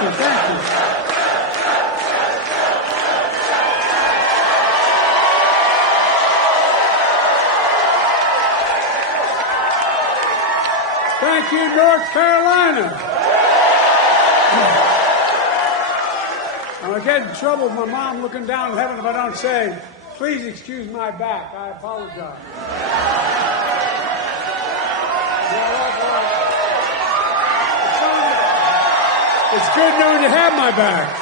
Thank you, thank you. Thank you, North Carolina. I'm going to get in trouble with my mom looking down in heaven if I don't say, please excuse my back. I apologize. It's good knowing you have my back.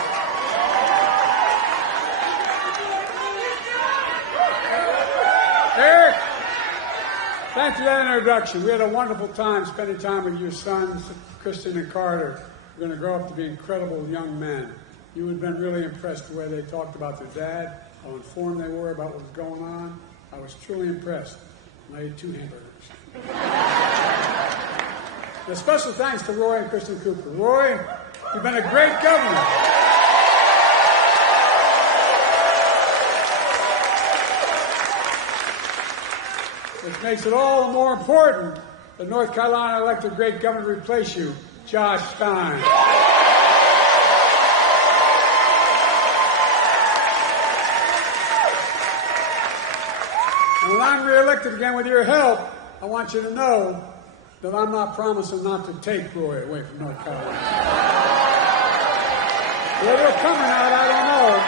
Eric, thanks for that introduction. We had a wonderful time spending time with your sons, Kristen and Carter. They're going to grow up to be incredible young men. You would have been really impressed the way they talked about their dad, how informed they were about what was going on. I was truly impressed. And I ate 2 hamburgers. A special thanks to Roy and Kristen Cooper. Roy, you've been a great governor. Which makes it all the more important that North Carolina elected a great governor to replace you, Josh Stein. And when I'm reelected again with your help, I want you to know that I'm not promising not to take Roy away from North Carolina. Where they're coming out, I don't know.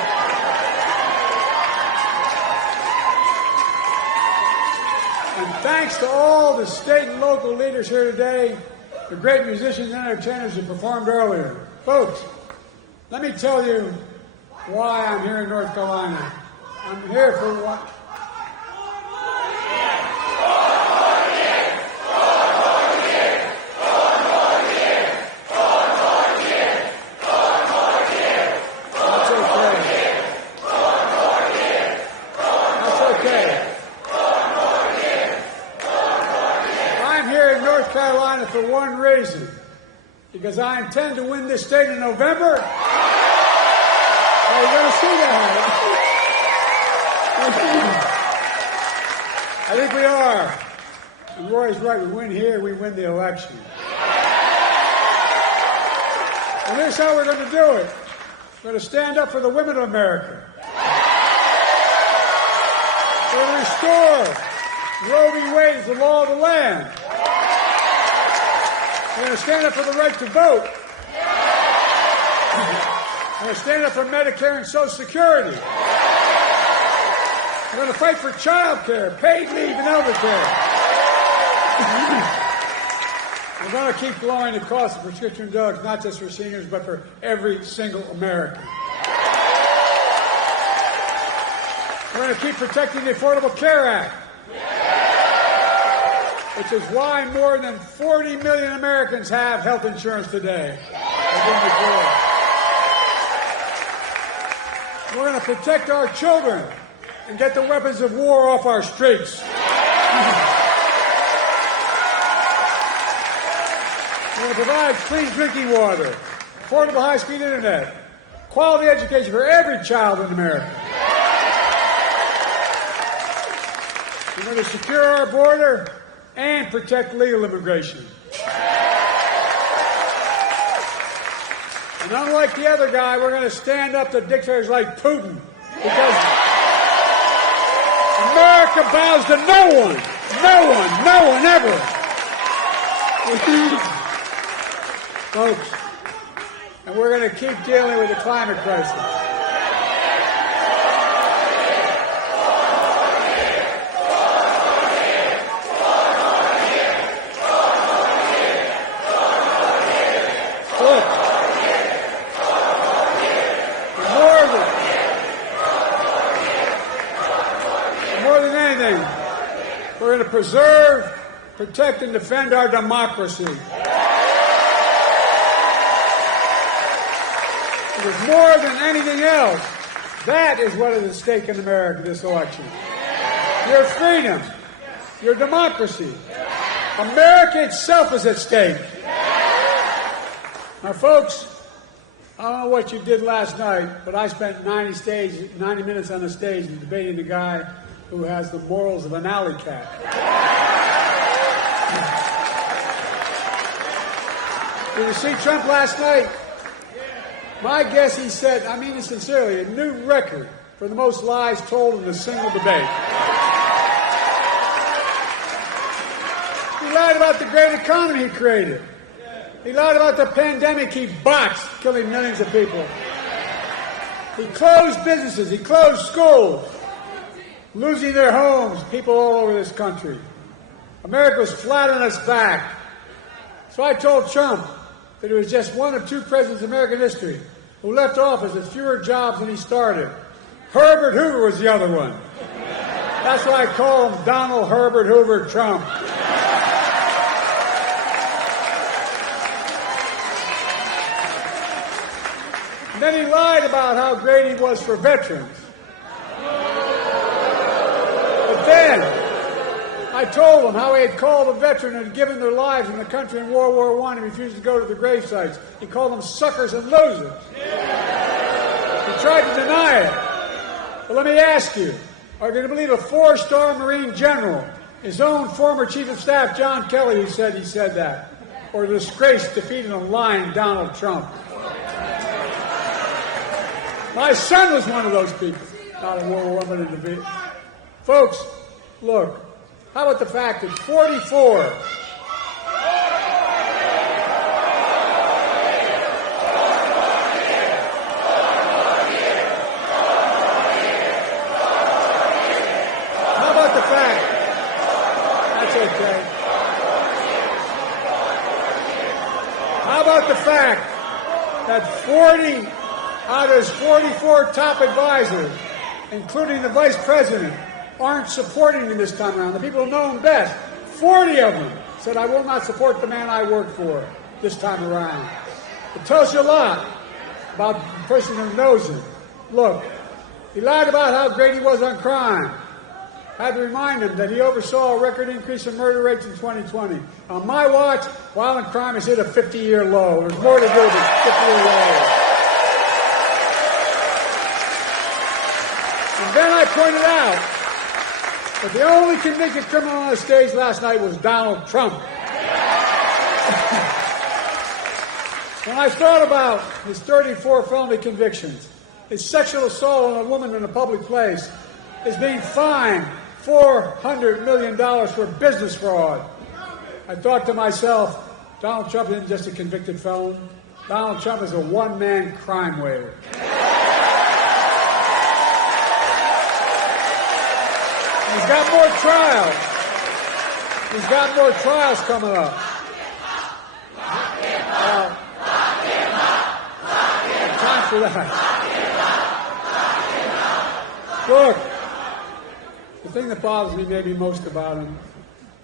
And thanks to all the state and local leaders here today, the great musicians and entertainers who performed earlier. Folks, let me tell you why I'm here in North Carolina. I'm here for what? Carolina for one reason, because I intend to win this state in November. Are you going to see that? I think we are. And Roy's right. We win here, we win the election. And this is how we're going to do it. We're going to stand up for the women of America. We're going to restore Roe v. Wade as the law of the land. We're going to stand up for the right to vote. We're going to stand up for Medicare and Social Security. We're going to fight for child care, paid leave, and elder care. We're going to keep lowering the cost of prescription drugs, not just for seniors, but for every single American. We're going to keep protecting the Affordable Care Act, which is why more than 40 million Americans have health insurance today. We're going to protect our children and get the weapons of war off our streets. We're going to provide clean drinking water, affordable high-speed internet, quality education for every child in America. We're going to secure our border and protect legal immigration. And unlike the other guy, we're going to stand up to dictators like Putin, because America bows to no one ever. Folks, and we're going to keep dealing with the climate crisis. We're going to preserve, protect, and defend our democracy. Because more than anything else, that is what is at stake in America this election. Your freedom, your democracy. America itself is at stake. Now, folks, I don't know what you did last night, but I spent 90 minutes on the stage debating the guy who has the morals of an alley cat. Did you see Trump last night? My guess, he set, I mean it sincerely, a new record for the most lies told in a single debate. He lied about the great economy he created. He lied about the pandemic he botched, killing millions of people. He closed businesses. He closed schools, losing their homes, people all over this country. America was flat on its back. So I told Trump that he was just one of two presidents in American history who left office with fewer jobs than he started. Herbert Hoover was the other one. That's why I call him Donald Herbert Hoover Trump. And then he lied about how great he was for veterans. But then I told him how he had called a veteran and given their lives in the country in World War I and refused to go to the grave sites. He called them suckers and losers. He tried to deny it. But let me ask you, are you going to believe a 4-star Marine general, his own former Chief of Staff, John Kelly, who said he said that? Or the disgraced, defeated and lying Donald Trump? My son was one of those people. Not in World War I, but in the folks, look, how about the fact that 44... How about the fact... That's okay. How about the fact that 40 out of his 44 top advisors, including the vice president, aren't supporting him this time around? The people who know him best, 40 of them said, I will not support the man I work for this time around. It tells you a lot about the person who knows him. Look, he lied about how great he was on crime. I had to remind him that he oversaw a record increase in murder rates in 2020. On my watch, violent crime has hit a 50-year low. There's more to do than 50-year low. And then I pointed out that the only convicted criminal on the stage last night was Donald Trump. When I thought about his 34 felony convictions, his sexual assault on a woman in a public place, his being fined $400 million for business fraud, I thought to myself, Donald Trump isn't just a convicted felon. Donald Trump is a one-man crime wave. He's got more trials. He's got more trials coming up. Time for that. Look, the thing that bothers me maybe most about him,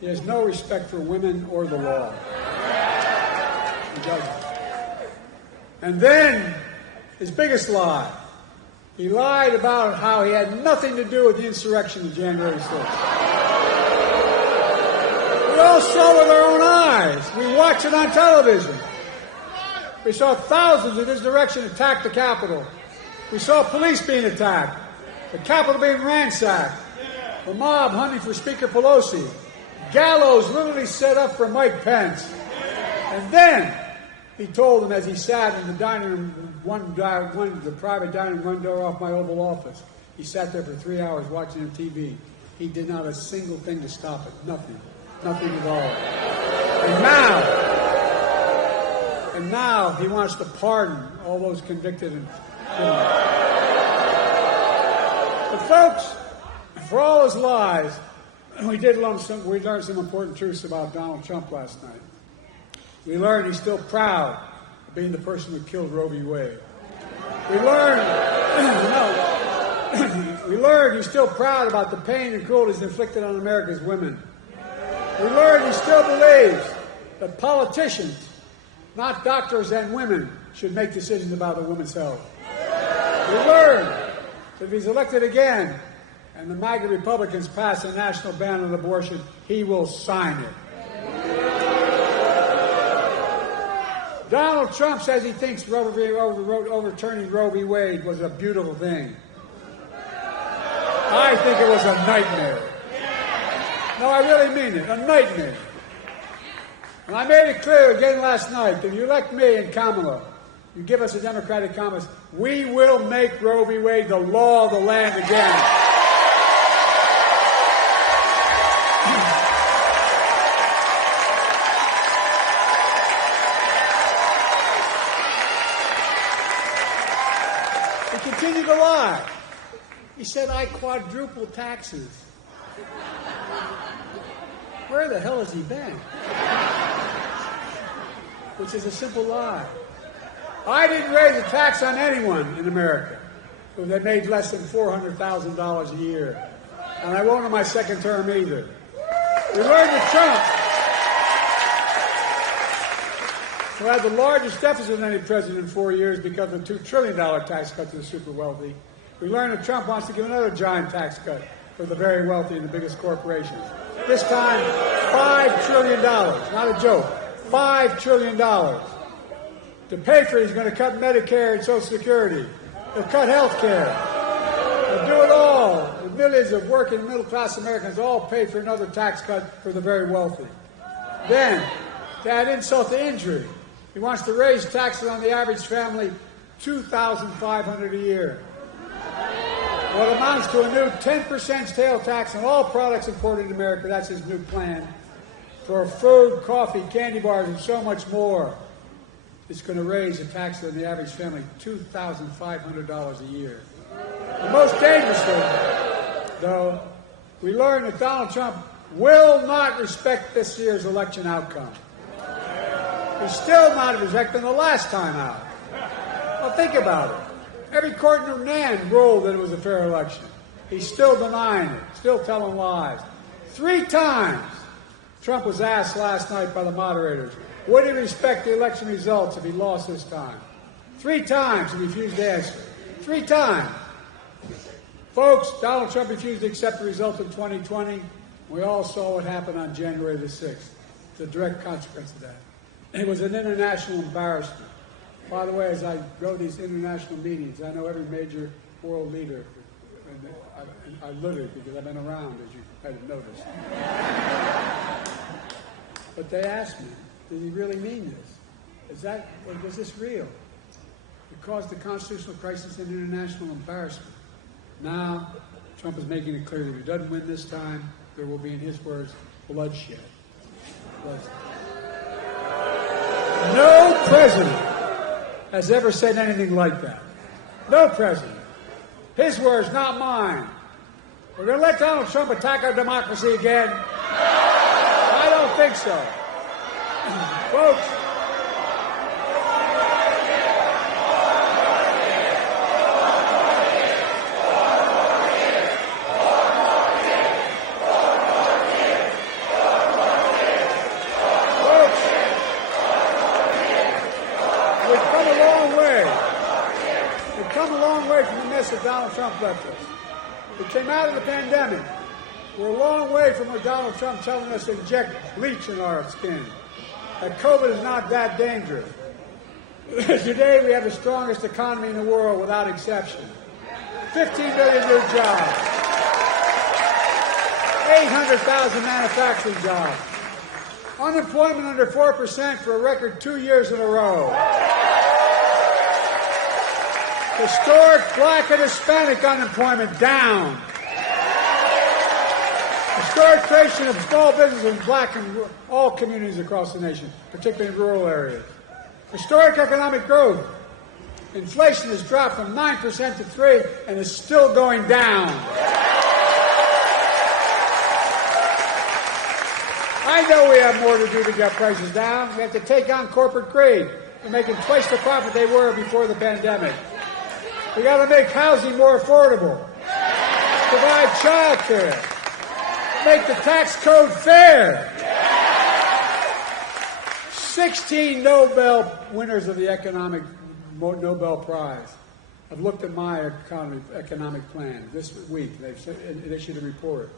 he has no respect for women or the law. He doesn't. And then, his biggest lie. He lied about how he had nothing to do with the insurrection of January 6th. We all saw it with our own eyes. We watched it on television. We saw thousands in his direction attack the Capitol. We saw police being attacked, the Capitol being ransacked, the mob hunting for Speaker Pelosi, gallows literally set up for Mike Pence. And then he told them as he sat in the dining room, the private dining room, one door off my Oval Office. He sat there for 3 hours watching on TV. He did not a single thing to stop it. Nothing. Nothing at all. And now he wants to pardon all those convicted and criminals. But folks, for all his lies, we learned some important truths about Donald Trump last night. We learned he's still proud of being the person who killed Roe v. Wade. We learned he's still proud about the pain and cruelties inflicted on America's women. We learned he still believes that politicians, not doctors and women, should make decisions about a woman's health. We learned that if he's elected again and the MAGA Republicans pass a national ban on abortion, he will sign it. Donald Trump says he thinks overturning Roe v. Wade was a beautiful thing. I think it was a nightmare. No, I really mean it, a nightmare. And I made it clear again last night that if you elect me and Kamala, you give us a Democratic Congress, we will make Roe v. Wade the law of the land again. He continued to lie. He said, I quadruple taxes. Where the hell has he been? Which is a simple lie. I didn't raise a tax on anyone in America who they made less than $400,000 a year. And I won't in my second term either. We learned that Trump, who had the largest deficit of any president in 4 years because of a $2 trillion tax cut to the super wealthy, we learned that Trump wants to give another giant tax cut for the very wealthy and the biggest corporations. This time, $5 trillion. Not a joke. $5 trillion. To pay for it, he's going to cut Medicare and Social Security. He'll cut health care. He'll do it all. The millions of working middle-class Americans all pay for another tax cut for the very wealthy. Then, to add insult to injury, he wants to raise taxes on the average family $2,500 a year. What amounts to a new 10% sales tax on all products imported in America. That's his new plan. For food, coffee, candy bars, and so much more. It's going to raise the tax on the average family $2,500 a year. The most dangerous thing, though, we learned that Donald Trump will not respect this year's election outcome. He's still not respecting the last time out. Well, think about it. Every court in the land ruled that it was a fair election. He's still denying it, still telling lies. 3 times Trump was asked last night by the moderators, would he respect the election results if he lost this time? 3 times he refused to answer. 3 times. Folks, Donald Trump refused to accept the results of 2020. We all saw what happened on January the 6th. It's a direct consequence of that. It was an international embarrassment. By the way, as I go to these international meetings, I know every major world leader. And I literally, because I've been around, as you had noticed. But they asked me, did he really mean this? Was this real? It caused the constitutional crisis and international embarrassment. Now, Trump is making it clear that if he doesn't win this time, there will be, in his words, bloodshed. No president has ever said anything like that. No president. His words, not mine. We're going to let Donald Trump attack our democracy again? I don't think so. Folks, we've come a long way. We've come a long way from the mess that Donald Trump left us. We came out of the pandemic. We're a long way from what Donald Trump telling us to inject bleach in our skin. That COVID is not that dangerous. Today we have the strongest economy in the world without exception. 15 million new jobs. 800,000 manufacturing jobs. Unemployment under 4% for a record 2 years in a row. Historic black and Hispanic unemployment down. Historic creation of small businesses in black and all communities across the nation, particularly in rural areas. Historic economic growth. Inflation has dropped from 9% to 3% and is still going down. I know we have more to do to get prices down. We have to take on corporate greed. They're making twice the profit they were before the pandemic. We got to make housing more affordable. Provide child care. Make the tax code fair. 16 Nobel winners of the economic Nobel Prize have looked at my economic plan this week. They've issued a report.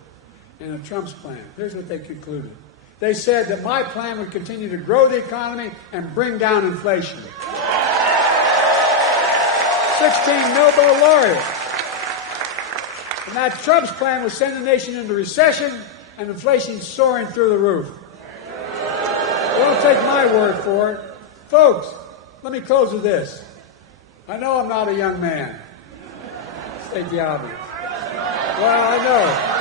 And of Trump's plan. Here's what they concluded. They said that my plan would continue to grow the economy and bring down inflation. 16 Nobel laureates. And that Trump's plan would send the nation into recession and inflation soaring through the roof. Don't take my word for it. Folks, let me close with this. I know I'm not a young man. State the obvious. Well, I know.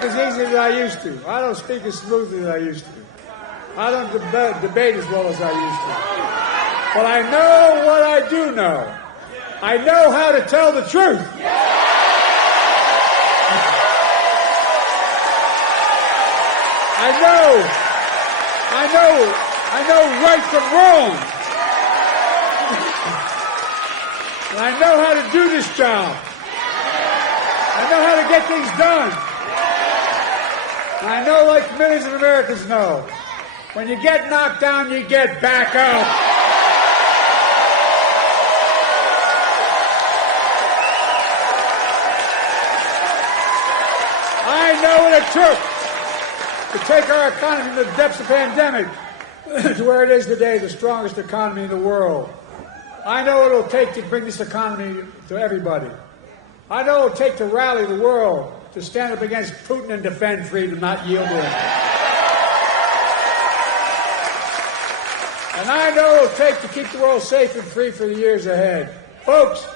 As easy as I used to. I don't speak as smoothly as I used to. I don't debate as well as I used to. But I know what I do know. I know how to tell the truth. I know right from wrong. And I know how to do this job. I know how to get things done. I know, like millions of Americans know, when you get knocked down, you get back up. I know what it took to take our economy from the depths of the pandemic to where it is today, the strongest economy in the world. I know what it'll take to bring this economy to everybody. I know what it'll take to rally the world, to stand up against Putin and defend freedom, not yield to him. And I know what it'll take to keep the world safe and free for the years ahead. Folks,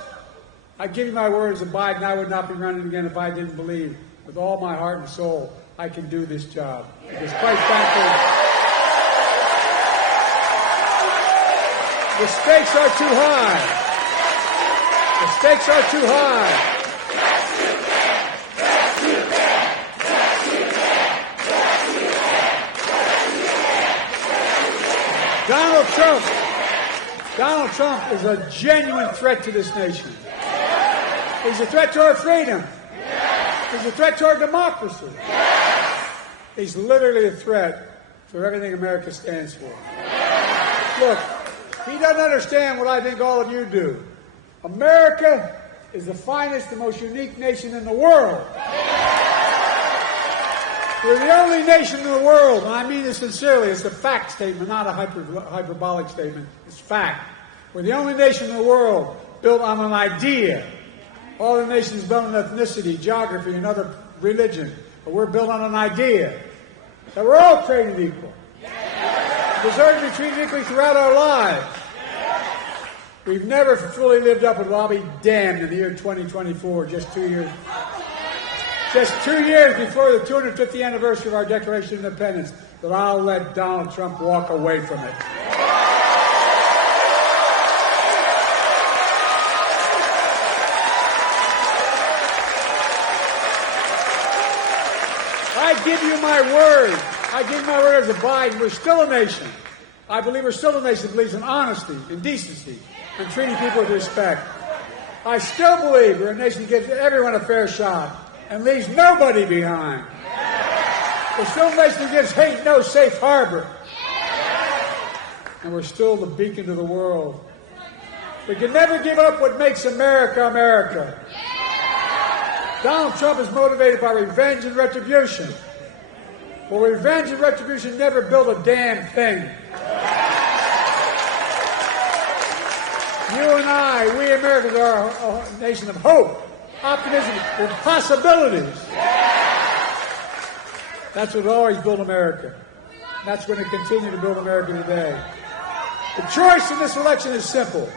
I give you my word as a Biden, I would not be running again if I didn't believe with all my heart and soul I can do this job. Because quite frankly, the stakes are too high. The stakes are too high. Donald Trump is a genuine threat to this nation. He's a threat to our freedom. He's a threat to our democracy. He's literally a threat for everything America stands for. Look, he doesn't understand what I think all of you do. America is the finest and most unique nation in the world. We're the only nation in the world, and I mean this sincerely, it's a fact statement, not a hyperbolic statement, it's fact. We're the only nation in the world built on an idea. All the nations built on ethnicity, geography, and other religion, but we're built on an idea that we're all created equal. We deserve to be treated equally throughout our lives. We've never fully lived up to it. I'll be damned in the year 2024, just 2 years before the 250th anniversary of our Declaration of Independence, that I'll let Donald Trump walk away from it. I give you my word. I give you my word as a Biden. We're still a nation. I believe we're still a nation that believes in honesty, in decency, and treating people with respect. I still believe we're a nation that gives everyone a fair shot and leaves nobody behind. We're still a nation that gives hate no safe harbor. And we're still the beacon to the world. We can never give up what makes America, America. Donald Trump is motivated by revenge and retribution. Well, revenge and retribution never build a damn thing. You and I, we Americans, are a nation of hope, optimism, with possibilities. That's what always built America. That's going to continue to build America today. The choice in this election is simple.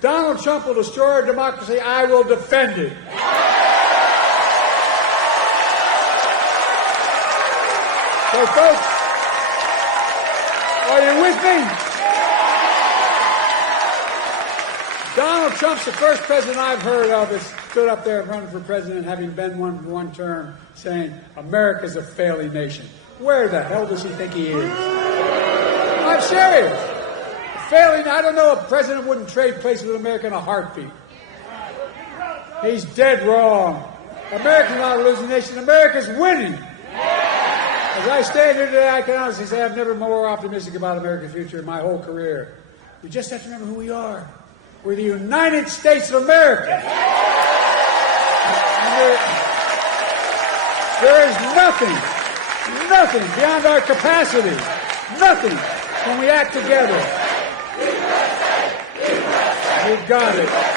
Donald Trump will destroy our democracy. I will defend it. So, folks, are you with me? Donald Trump's the first president I've heard of that stood up there running for president, having been one term, saying, America's a failing nation. Where the hell does he think he is? I'm serious. Failing, I don't know, a president wouldn't trade places with America in a heartbeat. He's dead wrong. America's not a losing nation. America's winning. As I stand here today, I can honestly say I've never been more optimistic about America's future in my whole career. We just have to remember who we are. We're the United States of America. There is nothing beyond our capacity. Nothing when we act together. We've got it.